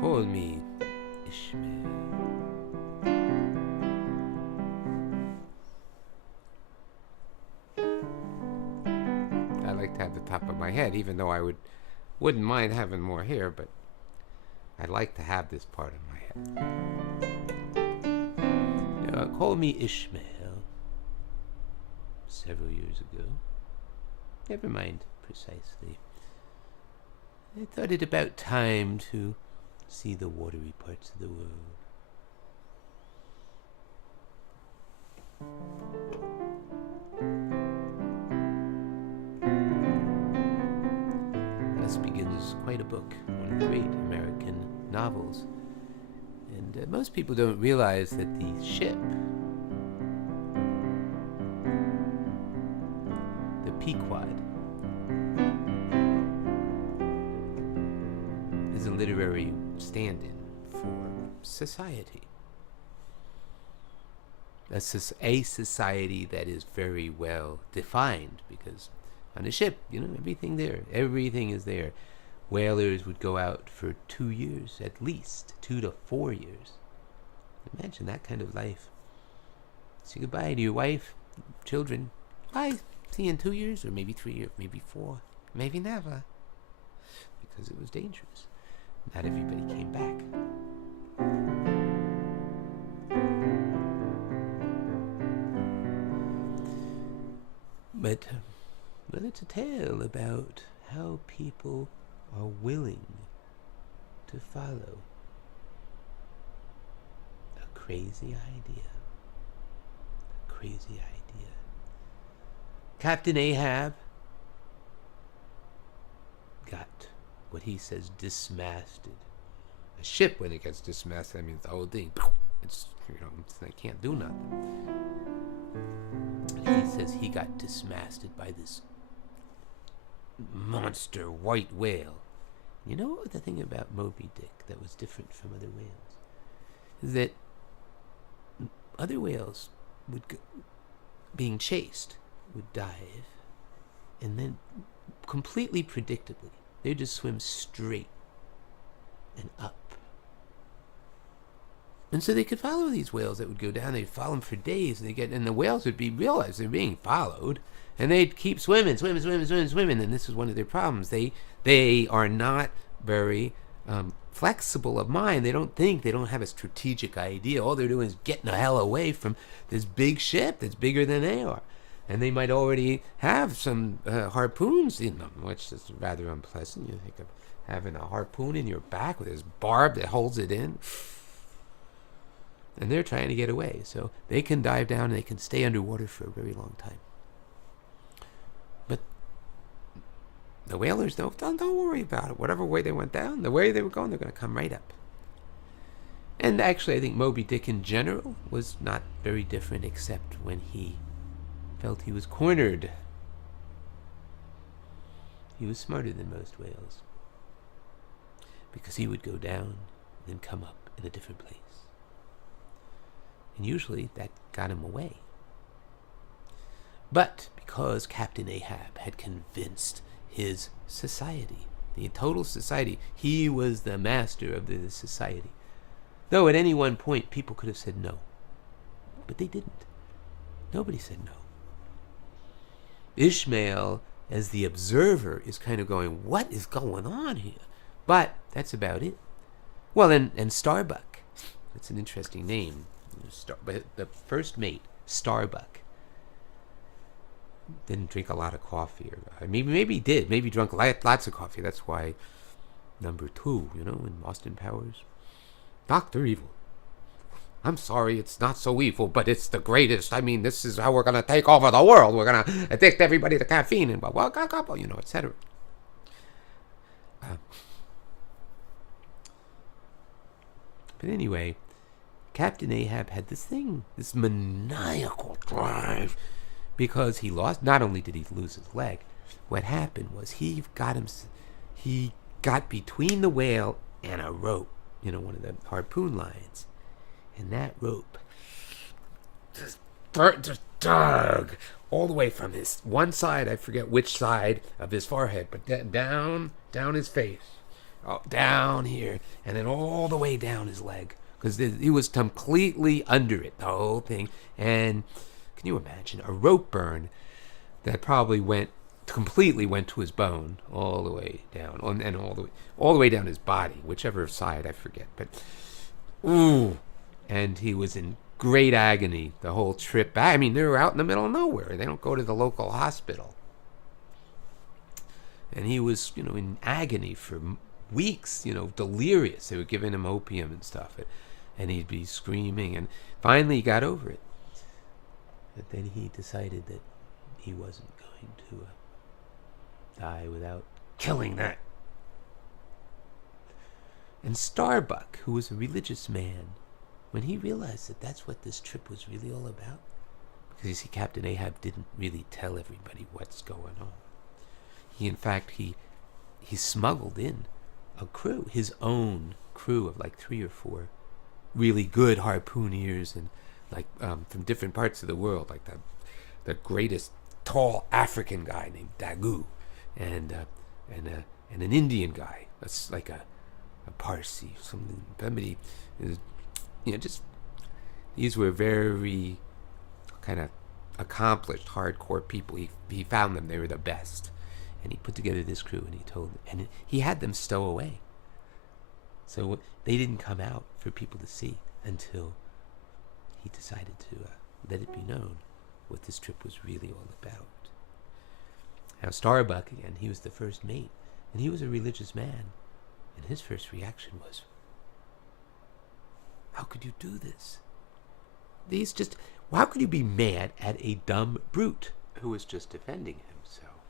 Call me Ishmael. I like to have the top of my head, even though wouldn't mind having more hair, but I like to have this part of my head. Call me Ishmael. Several years ago. Never mind precisely. I thought it about time to see the watery parts of the world. Thus begins quite a book, one of the great American novels. And most people don't realize that the ship, the Pequod, is a literary stand-in for society. A society that is very well defined, because on a ship, everything is there. Whalers would go out for 2 years, at least 2 to 4 years. Imagine that kind of life. Say goodbye to your wife, children. Bye. See you in 2 years, or maybe 3 years, maybe 4, maybe never, because it was dangerous. Not everybody came back. But, it's a tale about how people are willing to follow a crazy idea. A crazy idea. Captain Ahab got what he says dismasted. A ship, when it gets dismasted, that means the whole thing, I can't do nothing. He says he got dismasted by this monster white whale. You know what the thing about Moby Dick that was different from other whales? Is that other whales would go, being chased, would dive, and then completely predictably, they'd just swim straight and up. And so they could follow these whales that would go down. They'd follow them for days, and the whales would realize they're being followed, and they'd keep swimming. And this is one of their problems. They are not very flexible of mind. They don't think. They don't have a strategic idea. All they're doing is getting the hell away from this big ship that's bigger than they are. And they might already have some harpoons in them, which is rather unpleasant. You think of having a harpoon in your back with this barb that holds it in. And they're trying to get away. So they can dive down and they can stay underwater for a very long time. But the whalers don't worry about it. Whatever way they went down, the way they were going, they're going to come right up. And actually, I think Moby Dick in general was not very different, except when he felt he was cornered. He was smarter than most whales, because he would go down and then come up in a different place. And usually that got him away. But because Captain Ahab had convinced his society, the total society, he was the master of the society. Though at any one point people could have said no. But they didn't. Nobody said no. Ishmael, as the observer, is kind of going, what is going on here? But that's about it. Well, and Starbuck, that's an interesting name. But the first mate, Starbuck, didn't drink a lot of coffee. Or maybe he did. Maybe he drank lots of coffee. That's why number 2, in Austin Powers. Dr. Evil. I'm sorry, it's not so evil, but it's the greatest. I mean, this is how we're going to take over the world. We're going to addict everybody to caffeine and etc. But anyway, Captain Ahab had this thing, this maniacal drive, because he lost. Not only did he lose his leg, what happened was he got between the whale and a rope, one of the harpoon lines, and that rope just dug all the way from his one side, I forget which side of his forehead, but down his face, down here, and then all the way down his leg, because he was completely under it, the whole thing. And can you imagine a rope burn that probably completely went to his bone all the way down, and all the way down his body, whichever side I forget. But ooh, and he was in great agony the whole trip back. I mean, they were out in the middle of nowhere. They don't go to the local hospital. And he was, in agony for weeks, delirious. They were giving him opium and stuff. And he'd be screaming. And finally he got over it. But then he decided that he wasn't going to die without killing that. And Starbuck, who was a religious man, when he realized that that's what this trip was really all about, because you see, Captain Ahab didn't really tell everybody what's going on. In fact, he smuggled in a crew, his own crew of like 3 or 4 really good harpooneers, and like from different parts of the world, like the greatest tall African guy named Dagu, and an Indian guy that's like a Parsi, somebody. Just these were very kind of accomplished, hardcore people. He found them; they were the best, and he put together this crew, and he told them, and he had them stow away, so they didn't come out for people to see until he decided to let it be known what this trip was really all about. Now Starbuck, again, he was the first mate, and he was a religious man, and his first reaction was, how could you do this? How could you be mad at a dumb brute who was just defending himself?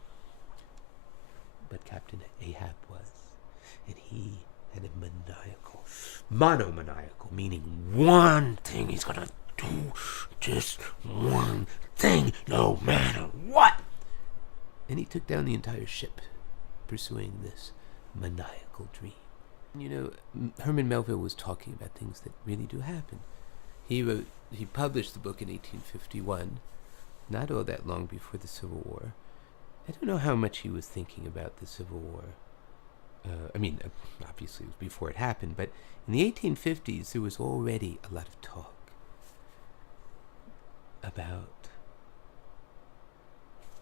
But Captain Ahab was, and he had a monomaniacal, meaning one thing. He's gonna do just one thing, no matter what. And he took down the entire ship, pursuing this maniacal dream. Herman Melville was talking about things that really do happen. He published the book in 1851, not all that long before the Civil War. I don't know how much he was thinking about the Civil War. Obviously it was before it happened, but in the 1850s there was already a lot of talk about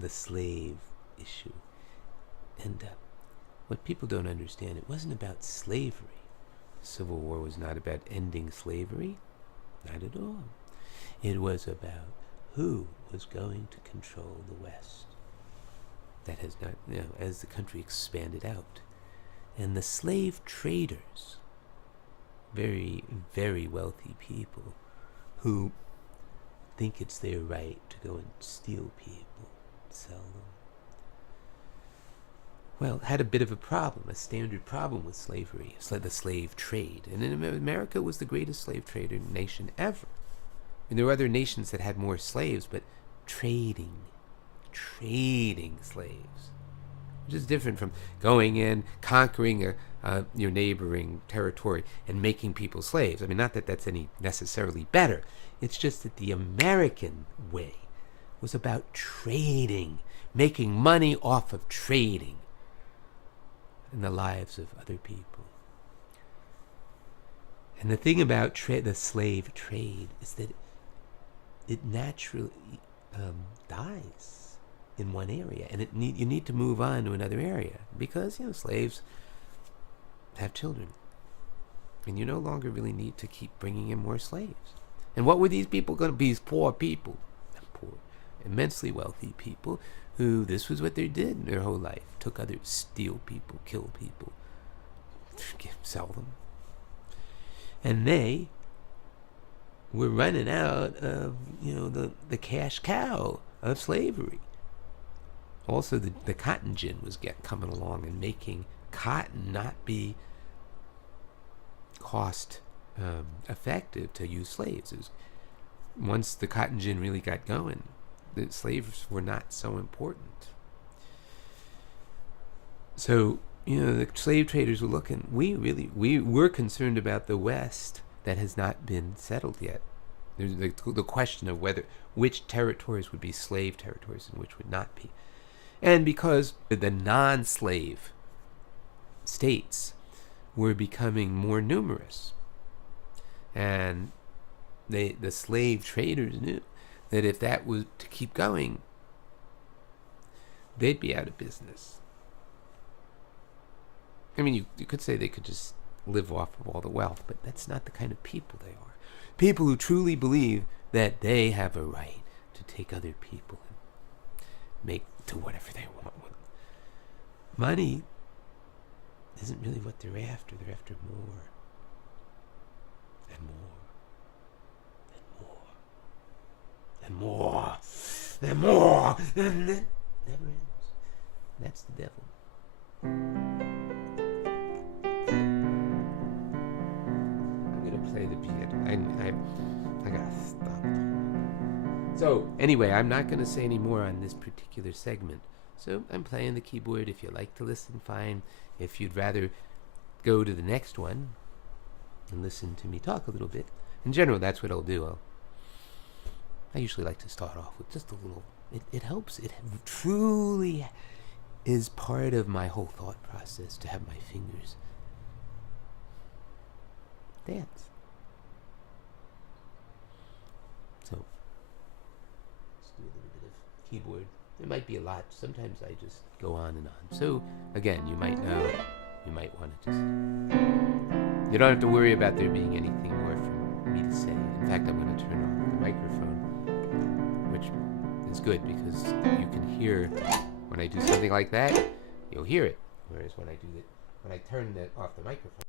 the slave issue. And what people don't understand, it wasn't about slavery. The Civil War was not about ending slavery. Not at all. It was about who was going to control the West. That has not, as the country expanded out. And the slave traders, very, very wealthy people, who think it's their right to go and steal people, sell them, well, had a bit of a problem, a standard problem with slavery, the slave trade. And in America was the greatest slave trader nation ever. And there were other nations that had more slaves, but trading slaves, which is different from going in, conquering your neighboring territory and making people slaves. I mean, not that that's any necessarily better. It's just that the American way was about trading, making money off of trading in the lives of other people. And the thing about the slave trade is that it naturally dies in one area, and you need to move on to another area, because slaves have children, and you no longer really need to keep bringing in more slaves. And what were these people going to be? These poor people, poor, immensely wealthy people, who this was what they did their whole life: steal people, kill people, sell them. And they were running out of the cash cow of slavery. Also, the cotton gin was coming along and making cotton not be cost effective to use slaves. Once the cotton gin really got going, the slaves were not so important. So, the slave traders were looking. We're concerned about the West that has not been settled yet. There's the question of which territories would be slave territories and which would not be. And because the non-slave states were becoming more numerous, and the slave traders knew that if that was to keep going, they'd be out of business. I mean, you could say they could just live off of all the wealth, but that's not the kind of people they are. People who truly believe that they have a right to take other people and make to whatever they want with them. Money isn't really what they're after. They're after more and more and more and more and it never ends. That's the devil. I'm gonna play the piano. I gotta stop. So anyway, I'm not gonna say any more on this particular segment. So I'm playing the keyboard. If you like to listen, fine. If you'd rather go to the next one and listen to me talk a little bit, in general, that's what I'll do. I usually like to start off with just a little. It helps. It truly is part of my whole thought process to have my fingers dance. So let's do a little bit of keyboard. It might be a lot. Sometimes I just go on and on. So again, you might know. You might want to just. You don't have to worry about there being anything more for me to say. In fact, I'm going to turn off the microphone, which is good because you can hear when I do something like that. You'll hear it. Whereas when I turn off the microphone.